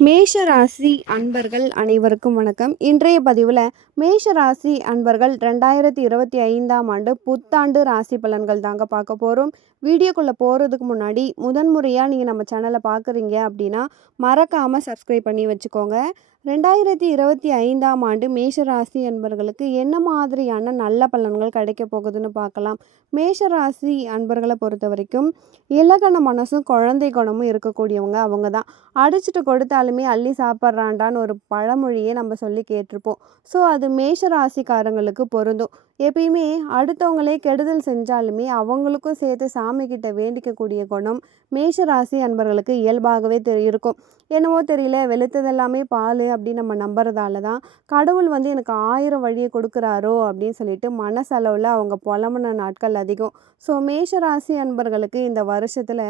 மேஷ ராசி அன்பர்கள் அனைவருக்கும் வணக்கம். இன்றைய பதிவில் மேஷ ராசி அன்பர்கள் ரெண்டாயிரத்தி இருபத்தி ஐந்தாம் ஆண்டு புத்தாண்டு ராசி பலன்கள் தாங்க பார்க்க போகிறோம் வீடியோக்குள்ளே போகிறதுக்கு முன்னாடி முதன்முறையாக நீங்கள் நம்ம சேனலை பார்க்குறீங்க அப்படின்னா மறக்காமல் சப்ஸ்கிரைப் பண்ணி வச்சுக்கோங்க. ரெண்டாயிரத்தி இருபத்தி ஐந்தாம் ஆண்டு மேஷ ராசி அன்பர்களுக்கு என்ன மாதிரியான நல்ல பலன்கள் கிடைக்க போகுதுன்னு பார்க்கலாம். மேஷ ராசி அன்பர்களை பொறுத்த வரைக்கும் இலக்கண மனசும் குழந்தை குணமும் இருக்கக்கூடியவங்க அவங்க தான். அடிச்சுட்டு கொடுத்தாலுமே அள்ளி சாப்பிட்றாண்டான்னு ஒரு பழமொழியே நம்ம சொல்லி கேட்டிருப்போம். ஸோ அது மேஷ ராசிக்காரங்களுக்கு பொருந்தும். எப்பயுமே அடுத்தவங்களே கெடுதல் செஞ்சாலுமே அவங்களுக்கும் சேர்த்து சாமிக்கிட்ட வேண்டிக்கக்கூடிய குணம் மேஷ ராசி அன்பர்களுக்கு இயல்பாகவே தெரி இருக்கும். என்னவோ தெரியல வெளுத்ததெல்லாமே பால் அப்படின்னு நம்ம நம்புறதால தான் கடவுள் வந்து எனக்கு ஆயிரம் வழியை கொடுக்குறாரோ அப்படின்னு சொல்லிட்டு மனசளவில் அவங்க புலம்புன நாட்கள் அதிகம். ஸோ மேஷ ராசி அன்பர்களுக்கு இந்த வருஷத்தில்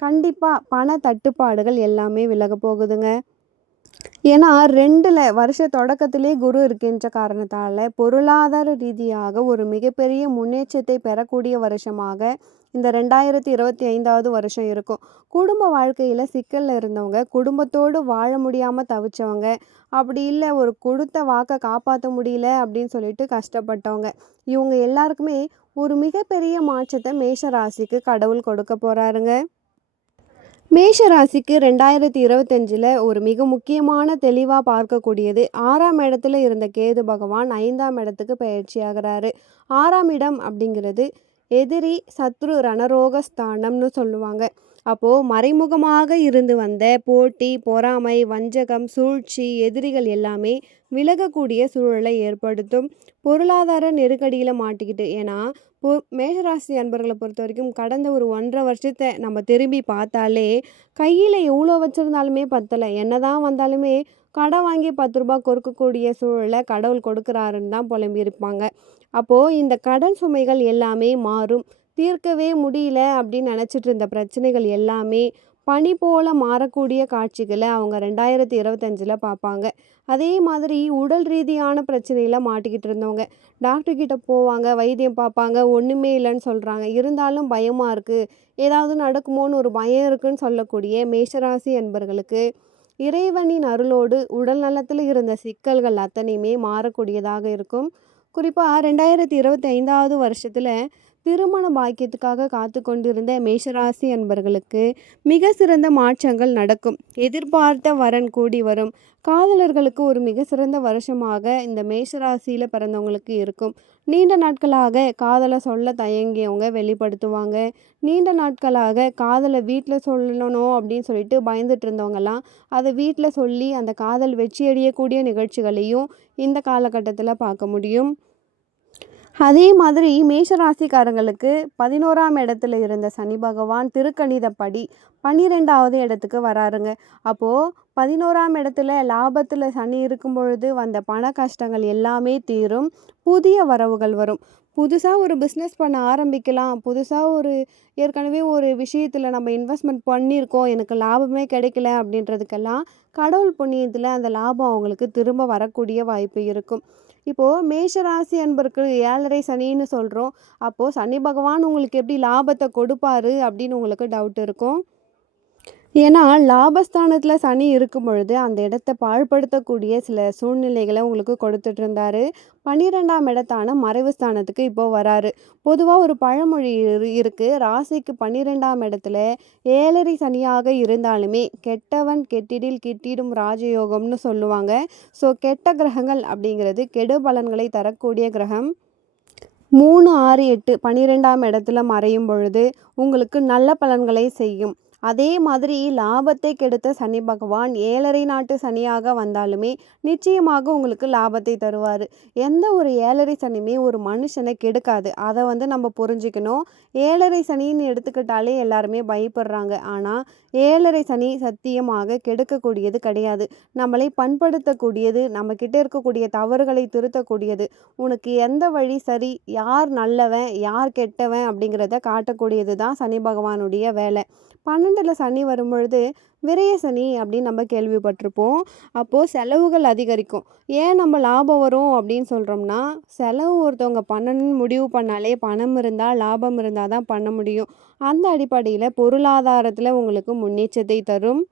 கண்டிப்பாக பண தட்டுப்பாடுகள் எல்லாமே விலக போகுதுங்க. ஏன்னா ரெண்டில் வருஷ தொடக்கத்திலே குரு இருக்கின்ற காரணத்தால் பொருளாதார ரீதியாக ஒரு மிகப்பெரிய முன்னேற்றத்தை பெறக்கூடிய வருஷமாக இந்த ரெண்டாயிரத்தி இருபத்தி ஐந்தாவது வருஷம் இருக்கும். குடும்ப வாழ்க்கையில் சிக்கலில் இருந்தவங்க குடும்பத்தோடு வாழ முடியாமல் தவிச்சவங்க அப்படி இல்லை ஒரு கொடுத்த வாக்கை காப்பாற்ற முடியல அப்படின்னு சொல்லிட்டு கஷ்டப்பட்டவங்க இவங்க எல்லாருக்குமே ஒரு மிகப்பெரிய மாற்றத்தை மேஷ ராசிக்கு கடவுள் கொடுக்க போகிறாருங்க மேஷ ராசிக்கு ரெண்டாயிரத்தி இருபத்தஞ்சில் ஒரு மிக முக்கியமான தெளிவாக பார்க்கக்கூடியது ஆறாம் இடத்துல இருந்த கேது பகவான் ஐந்தாம் இடத்துக்கு பயிற்சி ஆகிறாரு ஆறாம் இடம் அப்படிங்கிறது எதிரி சத்ரு ரணரோக ஸ்தானம்னு சொல்லுவாங்க. அப்போது மறைமுகமாக இருந்து வந்த போட்டி பொறாமை வஞ்சகம் சூழ்ச்சி எதிரிகள் எல்லாமே விலகக்கூடிய சூழலை ஏற்படுத்தும் பொருளாதார நெருக்கடியில் மாட்டிக்கிட்டு. ஏன்னா இப்போ மேஷராசி அன்பர்களை பொறுத்த வரைக்கும் கடந்த ஒரு ஒன்றரை வருஷத்தை நம்ம திரும்பி பார்த்தாலே கையில் எவ்வளோ வச்சுருந்தாலுமே பத்தலை. என்ன தான் வந்தாலுமே கடன் வாங்கி பத்து ரூபா கொடுக்கக்கூடிய சூழலை கடவுள் கொடுக்குறாருன்னு தான் புலம்பியிருப்பாங்க அப்போது இந்த கடன் சுமைகள் எல்லாமே மாறும். தீர்க்கவே முடியல அப்படின்னு நினச்சிட்டு இருந்த பிரச்சனைகள் எல்லாமே பனி போல மாறக்கூடிய காட்சிகளை அவங்க ரெண்டாயிரத்தி இருபத்தஞ்சில் பார்ப்பாங்க அதே மாதிரி உடல் ரீதியான பிரச்சனையில் மாட்டிக்கிட்டு இருந்தவங்க. டாக்டர் கிட்ட போவாங்க வைத்தியம் பார்ப்பாங்க ஒன்றுமே இல்லைன்னு சொல்கிறாங்க இருந்தாலும் பயமாக இருக்குது ஏதாவது நடக்குமோன்னு ஒரு பயம் இருக்குன்னு சொல்லக்கூடிய மேஷராசி என்பர்களுக்கு இறைவனின் அருளோடு உடல் நலத்தில் இருந்த சிக்கல்கள் அத்தனையுமே மாறக்கூடியதாக இருக்கும். குறிப்பாக ரெண்டாயிரத்தி இருபத்தி ஐந்தாவது வருஷத்தில் திருமண பாக்கியத்துக்காக காத்து கொண்டிருந்த மேஷராசி அன்பர்களுக்கு மிக சிறந்த மாற்றங்கள் நடக்கும். எதிர்பார்த்த வரன் கூடி வரும். காதலர்களுக்கு ஒரு மிக சிறந்த வருஷமாக இந்த மேஷராசியில் பிறந்தவங்களுக்கு இருக்கும். நீண்ட நாட்களாக காதலை சொல்ல தயங்கியவங்க வெளிப்படுத்துவாங்க. நீண்ட நாட்களாக காதலை வீட்டில் சொல்லணும் அப்படின்னு சொல்லிட்டு பயந்துட்டு இருந்தவங்கலாம் அதை வீட்டில் சொல்லி அந்த காதல் வெற்றி அடையக்கூடிய நிகழ்ச்சிகளையும் இந்த காலகட்டத்தில் பார்க்க முடியும். அதே மாதிரி மேஷராசிக்காரங்களுக்கு பதினோராம் இடத்துல இருந்த சனி பகவான் திருக்கணிதப்படி பன்னிரெண்டாவது இடத்துக்கு வராருங்க. அப்போது பதினோராம் இடத்துல லாபத்தில் சனி இருக்கும் பொழுது வந்த பண கஷ்டங்கள் எல்லாமே தீரும். புதிய வரவுகள் வரும். புதுசாக ஒரு பிஸ்னஸ் பண்ண ஆரம்பிக்கலாம். புதுசாக ஒரு ஏற்கனவே ஒரு விஷயத்தில் நம்ம இன்வெஸ்ட்மெண்ட் பண்ணியிருக்கோம். எனக்கு லாபமே கிடைக்கல அப்படின்றதுக்கெல்லாம் கடவுள் புண்ணியத்தில் அந்த லாபம் அவங்களுக்கு திரும்ப வரக்கூடிய வாய்ப்பு இருக்கும். இப்போது மேஷராசி அன்பருக்கு ஏழரை சனின்னு சொல்கிறோம் அப்போது சனி பகவான் உங்களுக்கு எப்படி லாபத்தை கொடுப்பாரு அப்படின்னு உங்களுக்கு டவுட் இருக்கும். ஏன்னா லாபஸ்தானத்தில் சனி இருக்கும் பொழுது அந்த இடத்த பாழ்படுத்தக்கூடிய சில சூழ்நிலைகளை உங்களுக்கு கொடுத்துட்டு இருந்தாரு. பன்னிரெண்டாம் இடத்தான மறைவு ஸ்தானத்துக்கு இப்போ வராரு. பொதுவாக ஒரு பழமொழி இரு- இருக்கு. ராசிக்கு பன்னிரெண்டாம் இடத்துல ஏழரை சனியாக இருந்தாலுமே கெட்டவன் கெட்டிடில் கிட்டிடும் ராஜயோகம்னு சொல்லுவாங்க. ஸோ கெட்ட கிரகங்கள் அப்படிங்கிறது கெடு பலன்களை தரக்கூடிய கிரகம். மூணு ஆறு எட்டு பன்னிரெண்டாம் இடத்துல மறையும் பொழுது உங்களுக்கு நல்ல பலன்களை செய்யும். அதே மாதிரி லாபத்தை கெடுத்த சனி பகவான் ஏழரை நாட்டு சனியாக வந்தாலுமே நிச்சயமாக உங்களுக்கு லாபத்தை தருவார். எந்த ஒரு ஏழரை சனியுமே ஒரு மனுஷனை கெடுக்காது. அதை வந்து நம்ம புரிஞ்சுக்கணும். ஏழரை சனின்னு எடுத்துக்கிட்டாலே எல்லாருமே பயப்படுறாங்க. ஆனால் ஏழரை சனி சத்தியமாக கெடுக்கக்கூடியது கிடையாது. நம்மளை பண்படுத்தக்கூடியது நம்மக்கிட்ட இருக்கக்கூடிய தவறுகளை திருத்தக்கூடியது. உனக்கு எந்த வழி சரி யார் நல்லவன் யார் கெட்டவன் அப்படிங்கிறத காட்டக்கூடியது தான் சனி பகவானுடைய வேலை. பன்னெண்டில் சனி வரும்பொழுது விரய சனி அப்படின்னு நம்ம கேள்விப்பட்டிருப்போம். அப்போது செலவுகள் அதிகரிக்கும். ஏன் நம்ம லாபம் வரும் அப்படின்னு சொல்கிறோம்னா செலவு ஒருத்தவங்க பண்ணணும்னு முடிவு பண்ணாலே பணம் இருந்தால் லாபம் இருந்தால் தான் பண்ண முடியும். அந்த அடிப்படையில் பொருளாதாரத்தில் உங்களுக்கு முன்னேற்றத்தை தரும்.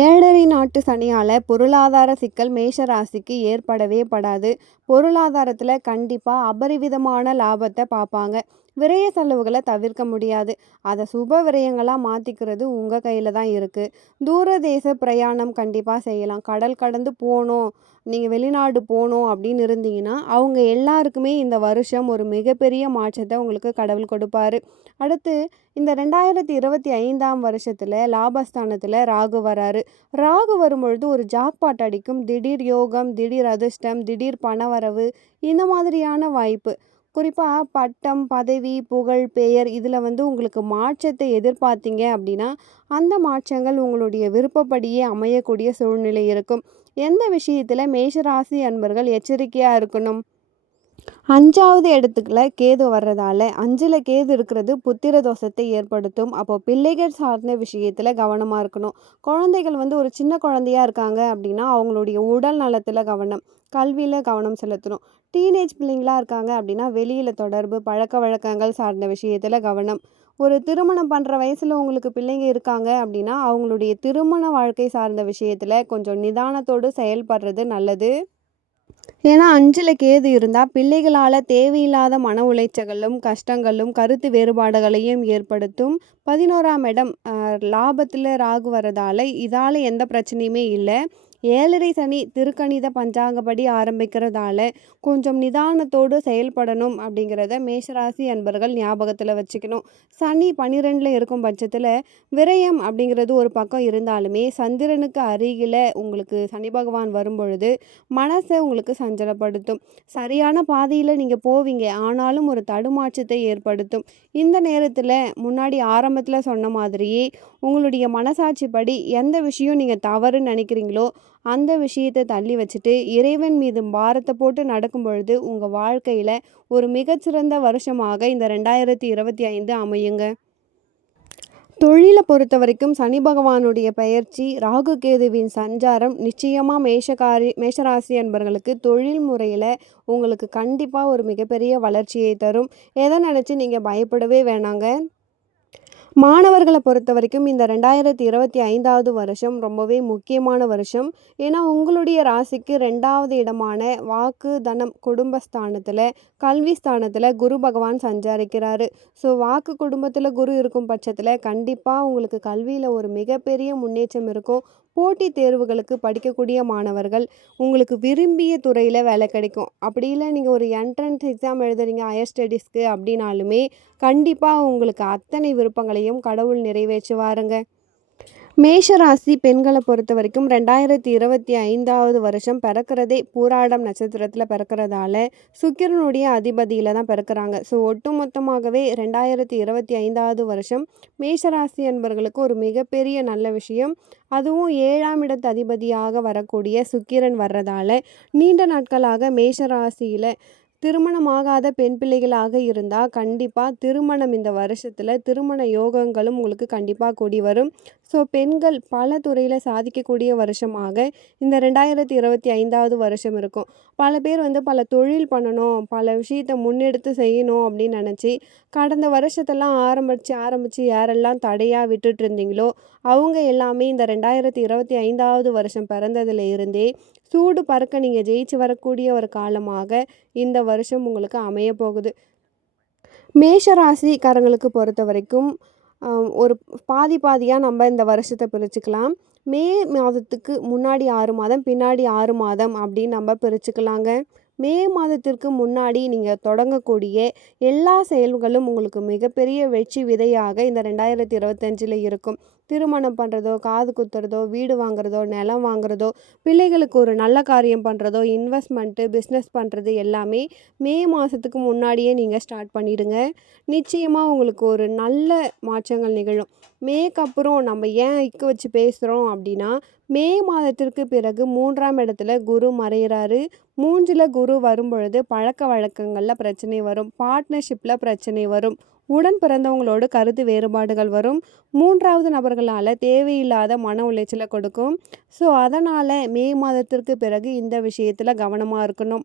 ஏழரை நாட்டு சனியால் பொருளாதார சிக்கல் மேஷ ராசிக்கு ஏற்படவே படாது. பொருளாதாரத்தில் கண்டிப்பாக அபரிவிதமான லாபத்தை பார்ப்பாங்க. விரய செலவுகளை தவிர்க்க முடியாது. அதை சுப விரயங்களாக மாற்றிக்கிறது உங்கள் கையில் தான் இருக்குது தூரதேச பிரயாணம் கண்டிப்பாக செய்யலாம். கடல் கடந்து போகணும் நீங்கள் வெளிநாடு போகணும் அப்படின்னு இருந்தீங்கன்னா அவங்க எல்லாருக்குமே இந்த வருஷம் ஒரு மிகப்பெரிய மாற்றத்தை உங்களுக்கு கடவுள் கொடுப்பாரு. அடுத்து இந்த ரெண்டாயிரத்தி இருபத்தி ஐந்தாம் வருஷத்தில் லாபஸ்தானத்தில் ராகு வராரு. ராகு வரும்பொழுது ஒரு ஜாக்பாட் அடிக்கும். திடீர் யோகம் திடீர் அதிர்ஷ்டம் திடீர் பணவரவு இந்த மாதிரியான வாய்ப்பு. குறிப்பாக பட்டம் பதவி புகழ் பெயர் இதில் வந்து உங்களுக்கு மாற்றத்தை எதிர்பார்த்தீங்க அப்படின்னா அந்த மாற்றங்கள் உங்களுடைய விருப்பப்படியே அமையக்கூடிய சூழ்நிலை இருக்கும். எந்த விஷயத்தில் மேஷராசி அன்பர்கள் எச்சரிக்கையாக இருக்கணும்? அஞ்சாவது இடத்துக்குள்ள கேது வர்றதால அஞ்சில் கேது இருக்கிறது புத்திர தோஷத்தை ஏற்படுத்தும். அப்போ பிள்ளைகள் சார்ந்த விஷயத்தில் கவனமாக இருக்கணும். குழந்தைகள் வந்து ஒரு சின்ன குழந்தையாக இருக்காங்க அப்படின்னா அவங்களுடைய உடல் நலத்தில் கவனம் கல்வியில் கவனம் செலுத்தணும். டீனேஜ் பிள்ளைங்களா இருக்காங்க அப்படின்னா வெளியில் தொடர்பு பழக்க வழக்கங்கள் சார்ந்த விஷயத்தில் கவனம். ஒரு திருமணம் பண்ணுற வயசில் உங்களுக்கு பிள்ளைங்க இருக்காங்க அப்படின்னா அவங்களுடைய திருமண வாழ்க்கை சார்ந்த விஷயத்தில் கொஞ்சம் நிதானத்தோடு செயல்படுறது நல்லது. ஏன்னா அஞ்சில் கேது இருந்தால் பிள்ளைகளால் தேவையில்லாத மன உளைச்சல்களும் கஷ்டங்களும் கருத்து வேறுபாடுகளையும் ஏற்படுத்தும். பதினோராம் இடம் லாபத்தில் ராகு வரதால் இதால் எந்த பிரச்சனையுமே இல்லை. ஏழரை சனி திருக்கணித பஞ்சாங்கப்படி ஆரம்பிக்கிறதால கொஞ்சம் நிதானத்தோடு செயல்படணும் அப்படிங்கிறத மேஷராசி அன்பர்கள் ஞாபகத்தில் வச்சுக்கணும். சனி பன்னிரெண்டில் இருக்கும் பட்சத்தில் விரயம் அப்படிங்கிறது ஒரு பக்கம் இருந்தாலுமே சந்திரனுக்கு அருகில் உங்களுக்கு சனி பகவான் வரும்பொழுது மனசை உங்களுக்கு சஞ்சலப்படுத்தும். சரியான பாதையில் நீங்கள் போவீங்க. ஆனாலும் ஒரு தடுமாற்றத்தை ஏற்படுத்தும். இந்த நேரத்தில் முன்னாடி ஆரம்பத்தில் சொன்ன மாதிரியே உங்களுடைய மனசாட்சிப்படி எந்த விஷயம் நீங்கள் தவறுன்னு நினைக்கிறீங்களோ அந்த விஷயத்தை தள்ளி வச்சுட்டு இறைவன் மீது பாரத்தை போட்டு நடக்கும் பொழுது உங்கள் வாழ்க்கையில் ஒரு மிகச்சிறந்த வருஷமாக இந்த ரெண்டாயிரத்தி இருபத்தி ஐந்து அமையுங்க. தொழிலை பொறுத்த வரைக்கும் சனி பகவானுடைய பயிற்சி ராகு கேதுவின் சஞ்சாரம் நிச்சயமாக மேஷகாரி மேஷராசி என்பவர்களுக்கு தொழில் முறையில் உங்களுக்கு கண்டிப்பாக ஒரு மிகப்பெரிய வளர்ச்சியை தரும். எதை நினச்சி நீங்கள் பயப்படவே வேணாங்க? மாணவர்களை பொறுத்த வரைக்கும் இந்த ரெண்டாயிரத்தி இருபத்தி ஐந்தாவது வருஷம் ரொம்பவே முக்கியமான வருஷம். ஏன்னா உங்களுடைய ராசிக்கு ரெண்டாவது இடமான வாக்கு தனம் குடும்பஸ்தானத்தில் கல்வி ஸ்தானத்தில் குரு பகவான் சஞ்சாரிக்கிறாரு. ஸோ வாக்கு குடும்பத்தில் குரு இருக்கும் பட்சத்தில் கண்டிப்பாக உங்களுக்கு கல்வியில் ஒரு மிகப்பெரிய முன்னேற்றம் இருக்கும். போட்டித் தேர்வுகளுக்கு படிக்கக்கூடிய மாணவர்கள் உங்களுக்கு விரும்பிய துறையில் வேலை கிடைக்கும். அப்படி இல்லை நீங்கள் ஒரு என்ட்ரன்ஸ் எக்ஸாம் எழுதுறீங்க ஹையர் ஸ்டடீஸ்க்கு அப்படின்னாலுமே கண்டிப்பாக உங்களுக்கு அத்தனை விருப்பங்களையும் கடவுள் நிறைவேற்றுவாருங்க. மேஷராசி பெண்களை பொறுத்த வரைக்கும் ரெண்டாயிரத்தி இருபத்தி ஐந்தாவது வருஷம் பிறக்கிறதே பூராடம் நட்சத்திரத்தில் பிறக்கிறதால சுக்கிரனுடைய அதிபதியில் தான் பிறக்கிறாங்க. ஸோ ஒட்டுமொத்தமாகவே ரெண்டாயிரத்தி இருபத்தி ஐந்தாவது வருஷம் மேஷராசி என்பவர்களுக்கு ஒரு மிகப்பெரிய நல்ல விஷயம். அதுவும் ஏழாம் இடத்து அதிபதியாக வரக்கூடிய சுக்கிரன் வர்றதால நீண்ட நாட்களாக மேஷராசியில் திருமணமாகாத பெண் பிள்ளைகளாக இருந்தால் கண்டிப்பாக திருமணம் இந்த வருஷத்தில் திருமண யோகங்களும் உங்களுக்கு கண்டிப்பாக கூடி வரும். ஸோ பெண்கள் பல துறையில் சாதிக்கக்கூடிய வருஷமாக இந்த ரெண்டாயிரத்தி இருபத்தி ஐந்தாவது வருஷம் இருக்கும். பல பேர் வந்து பல தொழில் பண்ணணும் பல விஷயத்தை முன்னெடுத்து செய்யணும் அப்படின்னு நினச்சி கடந்த வருஷத்தெல்லாம் ஆரம்பித்து ஆரம்பித்து யாரெல்லாம் தடையாக விட்டுட்டு இருந்தீங்களோ அவங்க எல்லாமே இந்த ரெண்டாயிரத்தி இருபத்தி ஐந்தாவது வருஷம் பிறந்ததுல இருந்தே சூடு பறக்க நீங்கள் ஜெயிச்சு வரக்கூடிய ஒரு காலமாக இந்த வருஷம் உங்களுக்கு அமைய போகுது. மேஷ ராசிக்காரங்களுக்கு பொறுத்த வரைக்கும் ஒரு பாதி பாதியாக நம்ம இந்த வருஷத்தை பிரிச்சுக்கலாம். மே மாதத்துக்கு முன்னாடி ஆறு மாதம் பின்னாடி ஆறு மாதம் அப்படின்னு நம்ம பிரிச்சுக்கலாங்க. மே மாதத்திற்கு முன்னாடி நீங்கள் தொடங்கக்கூடிய எல்லா செயல்களும் உங்களுக்கு மிகப்பெரிய வெற்றி விதையாக இந்த ரெண்டாயிரத்தி இருபத்தஞ்சில் இருக்கும். திருமணம் பண்ணுறதோ காது குத்துறதோ வீடு வாங்குறதோ நிலம் வாங்குறதோ பிள்ளைகளுக்கு ஒரு நல்ல காரியம் பண்ணுறதோ இன்வெஸ்ட்மெண்ட்டு பிஸ்னஸ் பண்ணுறது எல்லாமே மே மாதத்துக்கு முன்னாடியே நீங்கள் ஸ்டார்ட் பண்ணிவிடுங்க நிச்சயமாக உங்களுக்கு ஒரு நல்ல மாற்றங்கள் நிகழும். மேக்கு அப்புறம் நம்ம ஏன் இக்கு வச்சு பேசுகிறோம் அப்படின்னா மே மாதத்திற்கு பிறகு மூன்றாம் இடத்துல குரு மறைகிறாரு மூன்றில் குரு வரும் பொழுது பழக்க வழக்கங்களில் பிரச்சனை வரும். பார்ட்னர்ஷிப்பில் பிரச்சனை வரும். உடன் பிறந்தவங்களோடு கருத்து வேறுபாடுகள் வரும். மூன்றாவது நபர்களால் தேவையில்லாத மன உளைச்சலை கொடுக்கும். ஸோ அதனால் மே மாதத்திற்கு பிறகு இந்த விஷயத்தில் கவனமாக இருக்கணும்.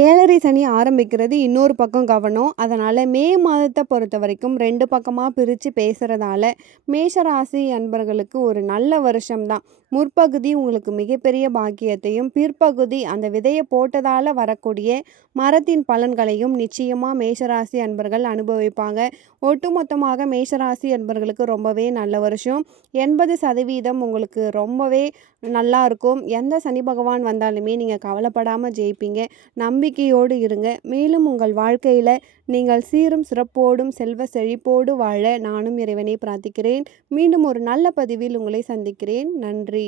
ஏழரை சனி ஆரம்பிக்கிறது இன்னொரு பக்கம் கவனம். அதனால் மே மாதத்தை பொறுத்த வரைக்கும் ரெண்டு பக்கமாக பிரித்து பேசுகிறதால மேஷராசி அன்பர்களுக்கு ஒரு நல்ல வருஷம்தான். முற்பகுதி உங்களுக்கு மிகப்பெரிய பாக்கியத்தையும் பிற்பகுதி அந்த விதையை போட்டதால் வரக்கூடிய மரத்தின் பலன்களையும் நிச்சயமாக மேஷராசி அன்பர்கள் அனுபவிப்பாங்க. ஒட்டுமொத்தமாக மேஷராசி அன்பர்களுக்கு ரொம்பவே நல்ல வருஷம். எண்பது சதவீதம் உங்களுக்கு ரொம்பவே நல்லா இருக்கும். எந்த சனி பகவான் வந்தாலுமே நீங்கள் கவலைப்படாமல் ஜெயிப்பீங்க. நம்பிக்கையோடு இருங்க. மேலும் உங்கள் வாழ்க்கையில் நீங்கள் சீரும் சிறப்போடும் செல்வ செழிப்போடு வாழ நானும் இறைவனை பிரார்த்திக்கிறேன். மீண்டும் ஒரு நல்ல பதிவில் உங்களை சந்திக்கிறேன். நன்றி.